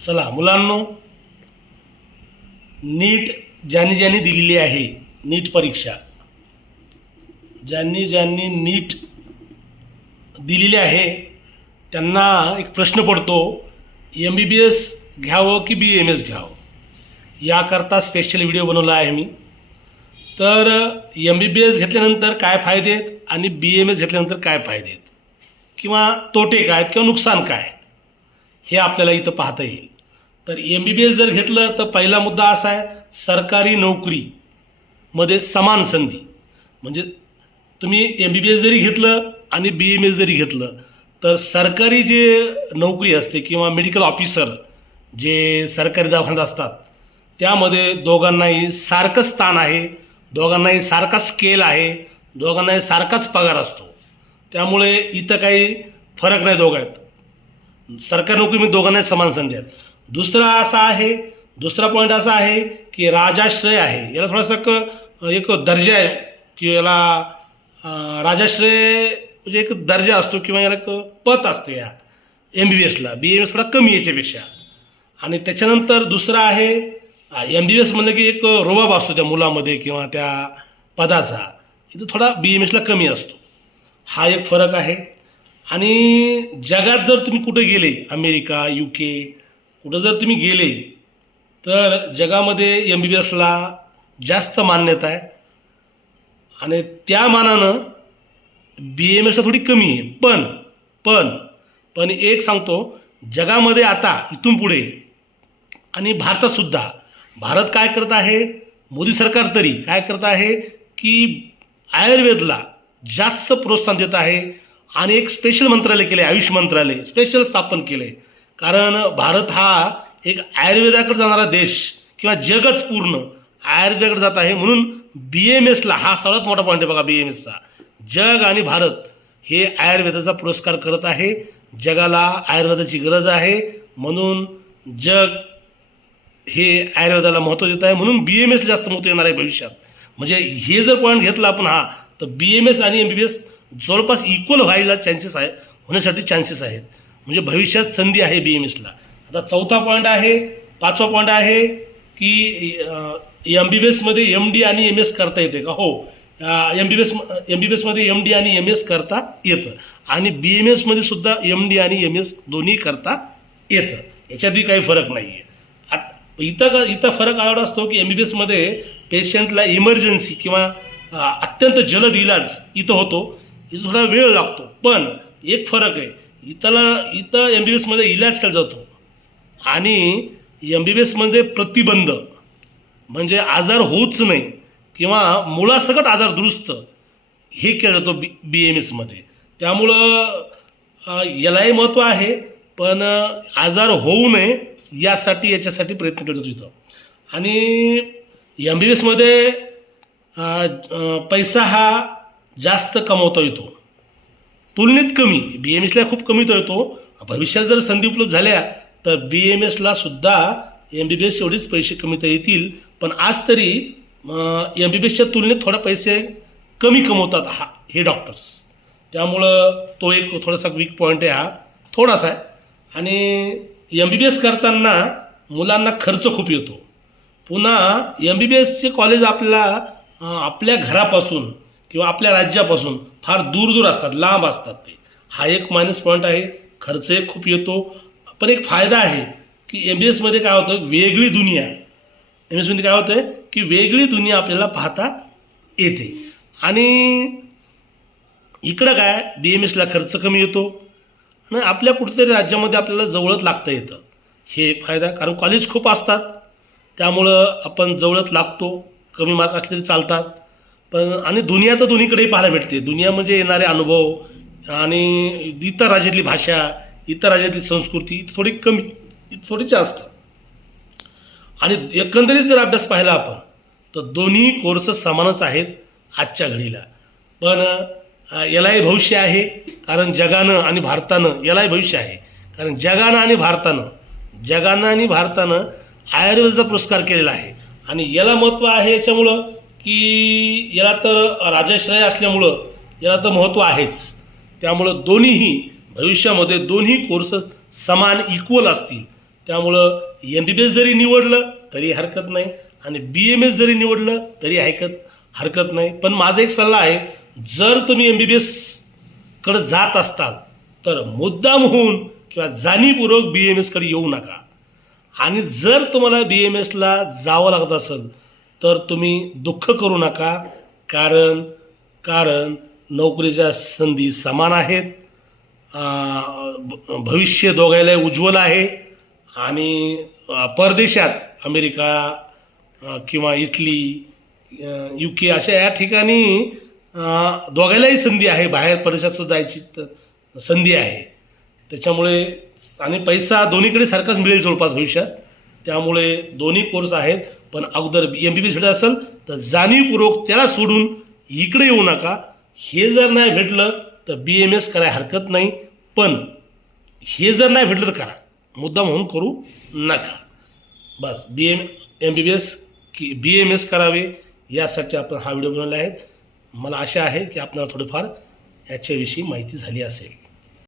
चला मुलांनो, नीट ज्यांनी ज्यांनी दिलेली आहे, नीट परीक्षा ज्यांनी ज्यांनी नीट दिलेली आहे त्यांना एक प्रश्न पडतो, MBBS घ्यावं की BAMS घ्यावं. याकरता स्पेशल व्हिडिओ बनवला आहे मी. तर MBBS घेतल्यानंतर काय फायदे आहेत आणि BAMS घेतल्यानंतर काय फायदे आहेत किंवा तोटे काय आहेत किंवा नुकसान काय हे आपल्याला इथं पाहता येईल. तर MBBS जर घेतलं तर पहिला मुद्दा असा आहे, सरकारी नोकरीमध्ये समान संधी. म्हणजे तुम्ही MBBS जरी घेतलं आणि BAMS जरी घेतलं तर सरकारी जे नोकरी असते किंवा मेडिकल ऑफिसर जे सरकारी दवाखान्यात असतात त्यामध्ये दोघांनाही सारखं स्थान आहे, दोघांनाही सारखा स्केल आहे, दोघांनाही सारखाच पगार असतो. त्यामुळे इथं काही फरक नाही दोघांत. सरकारी नोकरीमध्ये दोघांनाही समान संधी आहेत. दुसरा पॉईंट असा आहे की राजाश्रय आहे. याला थोडासा एक दर्जा आहे की याला राजाश्रय म्हणजे एक दर्जा असतो किंवा याला एक पत असते या MBBSला. BAMS थोडा कमी याच्यापेक्षा. आणि त्याच्यानंतर दुसरा आहे MBBS म्हणलं की एक रोबाब असतो त्या मुलामध्ये किंवा त्या पदाचा. इथं थोडा BAMSला कमी असतो. हा एक फरक आहे. आणि जगात जर तुम्ही कुठे गेले, अमेरिका, UK कुठं जर तुम्ही गेले तर जगामध्ये MBBSला जास्त मान्यता आहे आणि त्या मानानं BAMSला थोडी कमी आहे. पण एक सांगतो, जगामध्ये आता इथून पुढे आणि भारतातसुद्धा, भारत काय करत आहे, मोदी सरकार तरी काय करत आहे की आयुर्वेदला जास्त प्रोत्साहन देत आहे आणि एक स्पेशल मंत्रालय केलं आहे, आयुष मंत्रालय स्पेशल स्थापन केलं आहे. कारण भारत हा एक आयुर्वेदाकडे जाणारा देश किंवा जगच पूर्ण आयुर्वेदाकडे जात आहे. म्हणून BAMSला हा सर्वात मोठा पॉईंट आहे बघा. BAMSचा जग आणि भारत हे आयुर्वेदाचा पुरस्कार करत आहे. जगाला आयुर्वेदाची गरज आहे म्हणून जग हे आयुर्वेदाला महत्त्व देत आहे. म्हणून BAMS जास्त महत्त्व येणार आहे भविष्यात. म्हणजे हे जर पॉईंट घेतला आपण हा, तर BAMS आणि MBBS जवळपास इक्वल व्हायला चान्सेस आहे, होण्यासाठी चान्सेस आहेत. म्हणजे भविष्यात संधी आहे BAMSला. आता पाचवा पॉईंट आहे की MBBSमध्ये MD आणि MS करता येते का? हो, MBBSमध्ये MD आणि MS करता येतं आणि BAMSमध्ये सुद्धा MD आणि MS दोन्ही करता येतं. याच्यातही काही फरक नाही आहे. इथं फरक एवढा असतो की MBBSमध्ये पेशंटला इमर्जन्सी किंवा अत्यंत जलद इलाज इथं होतो, इथं थोडा वेळ लागतो. पण एक फरक आहे, इथं MBBSमध्ये इलाज केला जातो आणि MBBSमध्ये प्रतिबंध म्हणजे आजार होऊच नाही किंवा मुळासकट आजार दुरुस्त हे केलं जातं BAMSमध्ये. त्यामुळं यालाही महत्त्व आहे, पण आजार होऊ नये याच्यासाठी प्रयत्न केला जातो इथं. आणि MBBSमध्ये पैसा हा जास्त कमवता येतो, तुलनेत कमी. BAMSला खूप कमीता येतो. भविष्यात जर संधी उपलब्ध झाल्या तर BAMSला सुद्धा MBBS एवढेच पैसे कमीता येतील. पण आज तरी MBBSच्या तुलनेत थोडा पैसे कमी कमवतात हे डॉक्टर्स. त्यामुळं तो एक थोडासा वीक पॉईंट आहे, हा थोडासा आहे. आणि MBBS करताना मुलांना खर्च खूप येतो. पुन्हा MBBSचे कॉलेज आपल्या घरापासून किंवा आपल्या राज्यापासून फार दूर असतात, लांब असतात ते. हा एक मायनस पॉईंट आहे. खर्चही खूप येतो. पण एक फायदा आहे की MBBSमध्ये काय होतं, वेगळी दुनिया. MBBSमध्ये काय होतं की वेगळी दुनिया आपल्याला पाहता येते. आणि इकडं काय BAMSला खर्च कमी येतो आणि आपल्या कुठेतरी राज्यामध्ये आपल्याला जवळच लागता येतं. हे एक फायदा. कारण कॉलेज खूप असतात त्यामुळं आपण जवळच लागतो. कमी मार्क असले तरी चालतात. पण आणि दुनिया तर दोन्हीकडेही पाहायला भेटते. दुनिया म्हणजे येणारे अनुभव आणि इतर राज्यातली भाषा, इतर राज्यातली संस्कृती थोडी कमी, थोडी जास्त. आणि एकंदरीत जर अभ्यास पाहिला आपण तर दोन्ही कोर्स समानच आहेत आजच्या घडीला. पण यालाही भविष्य आहे, कारण जगानं आणि भारतानं यालाही भविष्य आहे. कारण जगानं आणि भारतानं आयुर्वेदाचा पुरस्कार केलेला आहे आणि याला महत्त्व आहे. याच्यामुळं की याला तर राजाश्रय असल्यामुळं याला तर महत्त्व आहेच. त्यामुळं दोन्हीही भविष्यामध्ये दोन्ही कोर्स समान इक्वल असतील. त्यामुळं MBBS जरी निवडलं तरी हरकत नाही आणि BMS जरी निवडलं तरी हरकत नाही. पण माझा एक सल्ला आहे, जर तुम्ही MBBS कडे जात असताल तर मुद्दाम होऊन किंवा जाणीवपूर्वक BMS कडे येऊ नका. आणि जर तुम्हाला BMS ला जावं लागत असेल तर तुम्ही दुःख करू नका, कारण नोकरीच्या संधी समान आहेत, भविष्य दोघायला उज्ज्वल आहे आणि परदेशात अमेरिका किंवा इटली, UK अशा या ठिकाणी दोघायलाही संधी आहे, बाहेर परदेशात जायची संधी आहे. त्याच्यामुळे आणि पैसा दोन्हीकडे सारखाच मिळेल जवळपास भविष्यात. त्यामुळे दोन्ही कोर्स आहेत. पण अगोदर MBBS भेटत असेल तर जाणीवपूर्वक त्याला सोडून इकडे येऊ नका. हे जर नाही भेटलं तर BMS करायला हरकत नाही, पण हे जर नाही भेटलं तर करा, मुद्दाम म्हणून करू नका. बस MBBS की BMS करावे यासाठी आपण हा व्हिडिओ बनवला आहे. मला आशा आहे की आपल्याला थोडंफार याच्याविषयी माहिती झाली असेल.